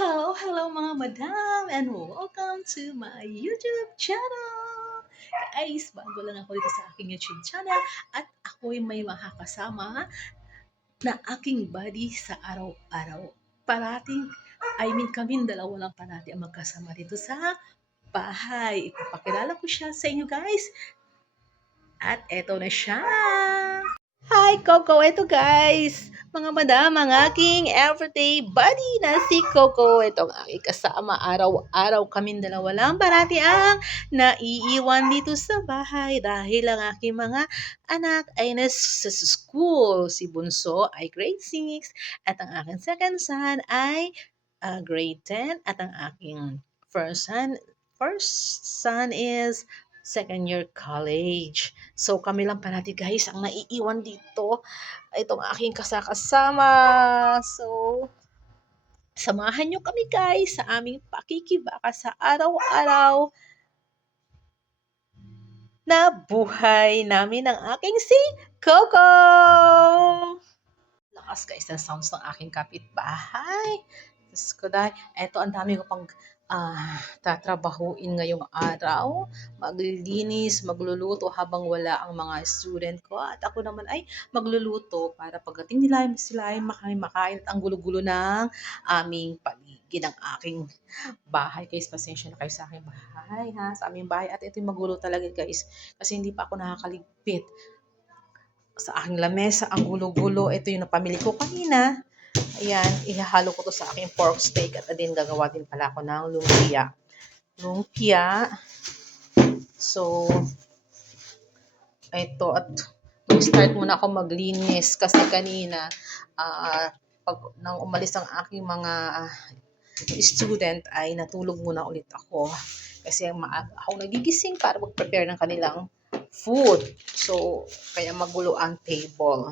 Hello mga madam and welcome to my YouTube channel! Guys, bago lang ako dito sa aking YouTube channel at ako'y may makakasama na aking buddy sa araw-araw. Parating, kaming dalawa lang parati ang magkasama dito sa bahay. Ipapakilala ko siya sa inyo guys at eto na siya! Hi, Coco! Ito guys, mga madam, ang aking everyday buddy na si Coco. Ito ang aking kasama. Araw-araw kaming dalawa lang parati ang naiiwan dito sa bahay dahil ang aking mga anak ay nasa school. Si Bunso ay grade 6 at ang aking second son ay grade 10 at ang aking first son is second year college. So kami lang parati guys ang naiiwan dito. Itong aking kasakasama. So samahan nyo kami guys sa aming pakikibaka sa araw-araw na buhay namin ng aking si Coco. Lakas guys ng sounds ng aking kapitbahay. Diyos ko dahil, eto ang dami ko pang tatrabahuin ngayong araw. Maglilinis, magluluto habang wala ang mga student ko. At ako naman ay magluluto para pagdating nila sila ay makain at ang gulo-gulo ng aming paligid ng aking bahay. Guys, pasensya na kayo sa aking bahay ha, sa aming bahay. At ito yung magulo talaga guys kasi hindi pa ako nakakaligpit sa aking lamesa, ang gulo-gulo. Ito yung napamili ko kanina. Ayan, ihahalo ko to sa aking pork steak at din gagawa din pala ako ng lumpia. Lumpia. So, ito at mag-start muna ako maglinis kasi kanina pag nang umalis ang aking mga student ay natulog muna ulit ako kasi maaga ako nagigising para mag-prepare ng kanilang food. So, kaya magulo ang table.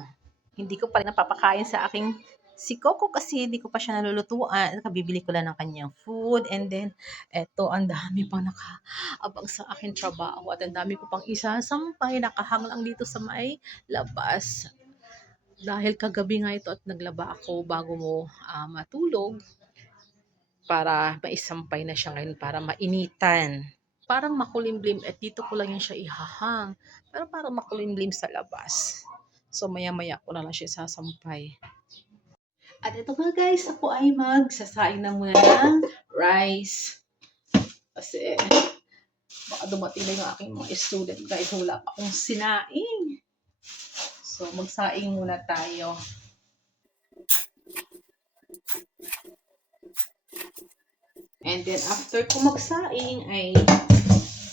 Hindi ko pa rin napapakain sa aking si Coco kasi hindi ko pa siya nalulutuan. Kabibili ko lang ng kanyang food. And then, eto, ang dami pang nakaabang sa aking trabaho. At ang dami ko pang isasampay. Nakahang lang dito sa may labas. Dahil kagabi nga ito at naglaba ako bago mo matulog para maisampay na siya ngayon para mainitan. Parang makulimlim at dito ko lang yan siya ihahang. Pero parang makulimlim sa labas. So maya-maya ko na lang siya sasampay. At ito nga guys, ako ay magsasaing na muna ng rice. Kasi baka dumating na yung aking mga student guys. Wala pa akong sinaing. So magsaing muna tayo. And then after ko magsaing ay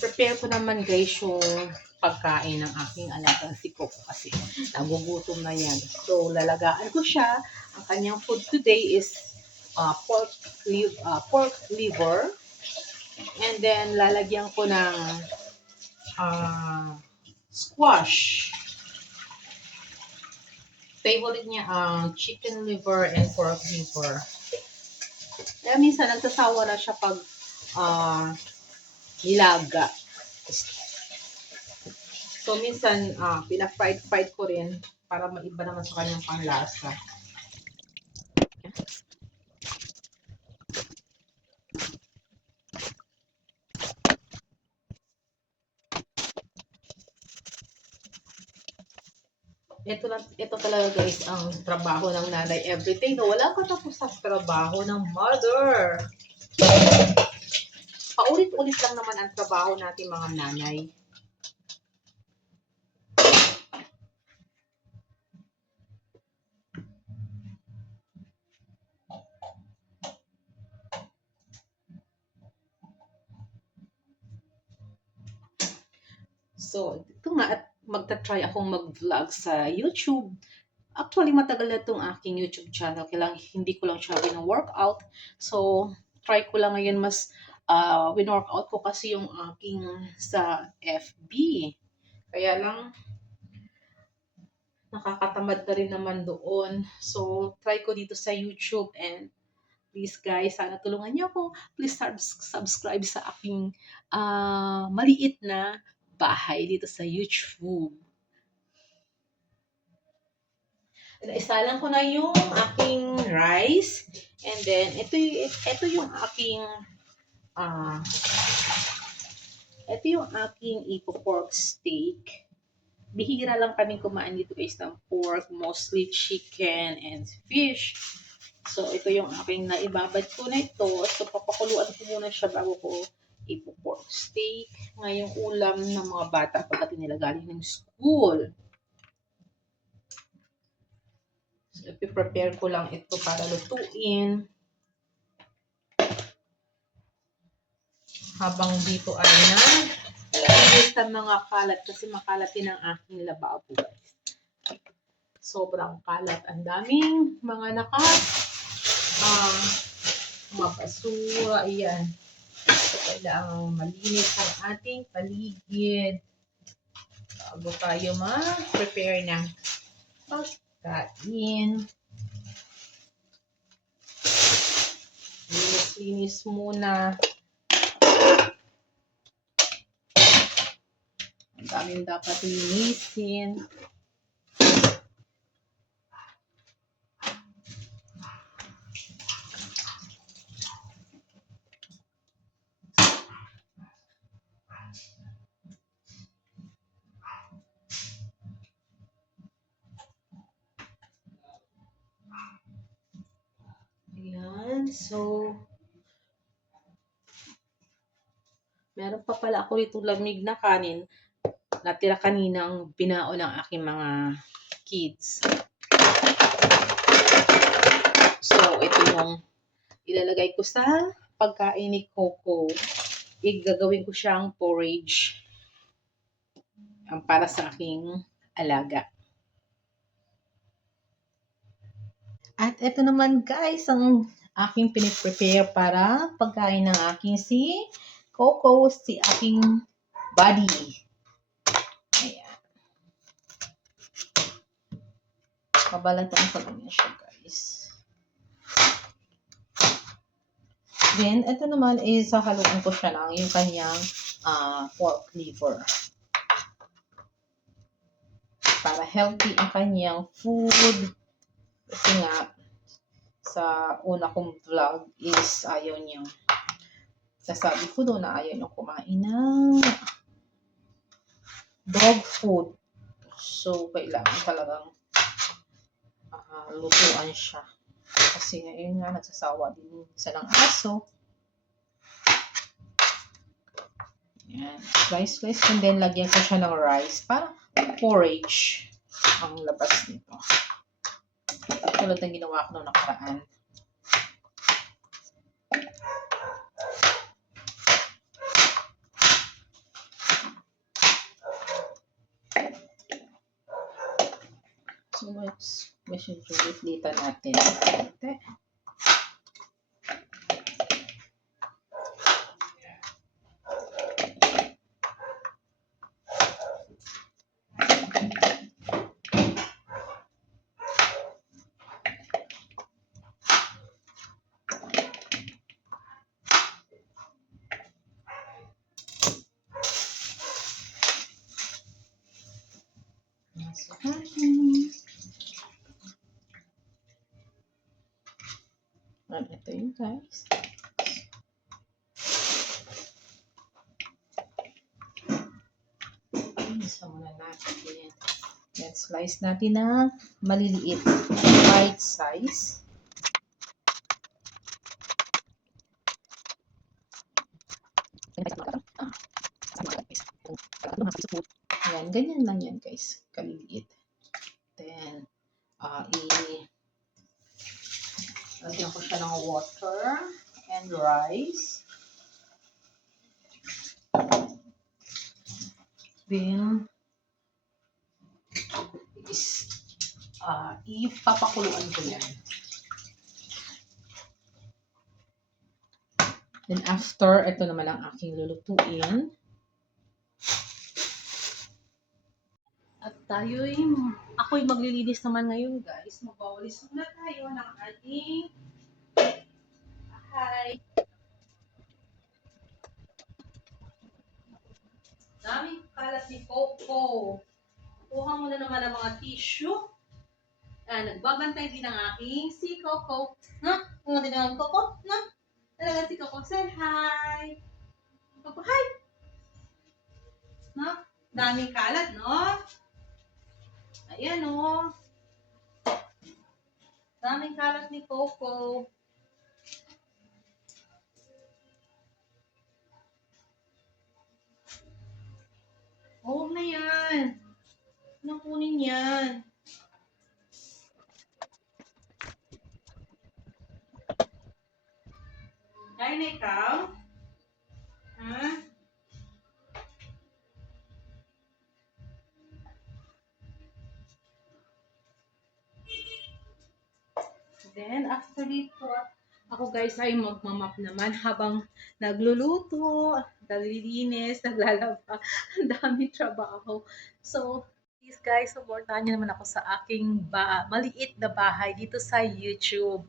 prepare ko naman guys yung pagkain ng aking anak ng si Coco kasi nagugutom na yan. So lalagaan ko siya. Ang kanyang food today is pork liver. And then lalagyan ko ng squash. Favorite niya ang chicken liver and pork liver. Kaya minsan nagsasawa na siya pag nilaga. So, minsan, pina-fried ko rin para maiba naman sa kanyang panlasa. Ito talaga guys, ang trabaho ng nanay everyday. No, wala katapos sa trabaho ng mother. Paulit-ulit lang naman ang trabaho natin mga nanay. So, ito nga at magta-try akong mag-vlog sa YouTube. Actually, matagal na itong aking YouTube channel. Kailang hindi ko lang siya workout. So, try ko lang ngayon mas win-workout ko kasi yung aking sa FB. Kaya lang, nakakatamad na rin naman doon. So, try ko dito sa YouTube and please guys, sana tulungan niyo ako. Please subscribe sa aking maliit na bahay dito sa YouTube. Naisalang ko na yung aking rice. And then, ito yung aking, ah, ito yung aking ipo-pork steak. Bihira lang kami kumain dito guys ng pork, mostly chicken and fish. So, ito yung aking naibabad ko na ito. So, papakuluan ko muna siya bago ko ipo-pork steak. Ngayong ulam ng mga bata pagdating nila galing ng school. So, ipiprepare ko lang ito para lutuin. Habang dito ay ilis ng mga kalat kasi makalat din ang aking lababo guys. Sobrang kalat. Ang daming mga mga basura. Ayan. So, kailangang malinis ang ating paligid bago tayo mag-prepare ng pagkain. Linis-linis muna. Ang daming dapat linisin. Ayan. So, meron pa pala ako dito lamig na kanin. Natira kaninang binao ng aking mga kids. So, ito yung ilalagay ko sa pagkain ni Coco. Gagawin ko siyang porridge para sa aking alaga. At ito naman guys, ang aking piniprepare para pagkain ng aking si Coco, si aking buddy. Ayan. Kabalatan ko lang siya guys. Then, ito naman is haluan ko siya lang yung kanyang pork liver. Para healthy ang kanyang food. Kasi nga, sa una kong vlog is ayaw niyang, sasabi ko doon na ayaw niyang kumain ng dog food. So, kailangan talagang lutuan siya. Kasi ngayon nga, nagsasawa din isa ng aso. Yan. Slice. And then, lagyan ko siya ng rice. Para porridge ang labas nito. Tulad ng ginawa ko noong nakaraan. So, let's medyo litan natin. Okay. At ito yun guys. Isa muna natin. Let's slice natin ng maliliit. Bite size. Ayan, ganyan lang yan guys. Kaliliit. Then, lagyan ko siya ng water and rice. Then, ipapakuluan ko yan. Then after, ito naman ang aking lulutuin. At ako'y maglilinis naman ngayon guys. Magwawalis muna tayo ng ating bahay. Daming kalat ni Coco. Kuha mo na naman ang mga tissue. Nagbabantay din ang aking si Coco. No? Ano din ang Coco? No? Talaga si Coco said hi. Coco, hi! No? Daming kalat, no? Ayan, no? Daming kalat ni Coco. Huwag na yan. Anong kunin yan? Kaya na ikaw? Ha? Then, after dito, ako guys ay magmamap naman habang nagluluto, naglilinis, naglalaba. Ang dami trabaho. So, please guys, supportahan niyo naman ako sa aking maliit na bahay dito sa YouTube.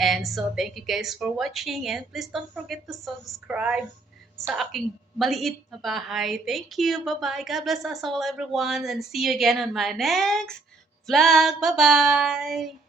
And so, thank you guys for watching and please don't forget to subscribe sa aking maliit na bahay. Thank you. Bye-bye. God bless us all everyone and see you again on my next vlog. Bye-bye.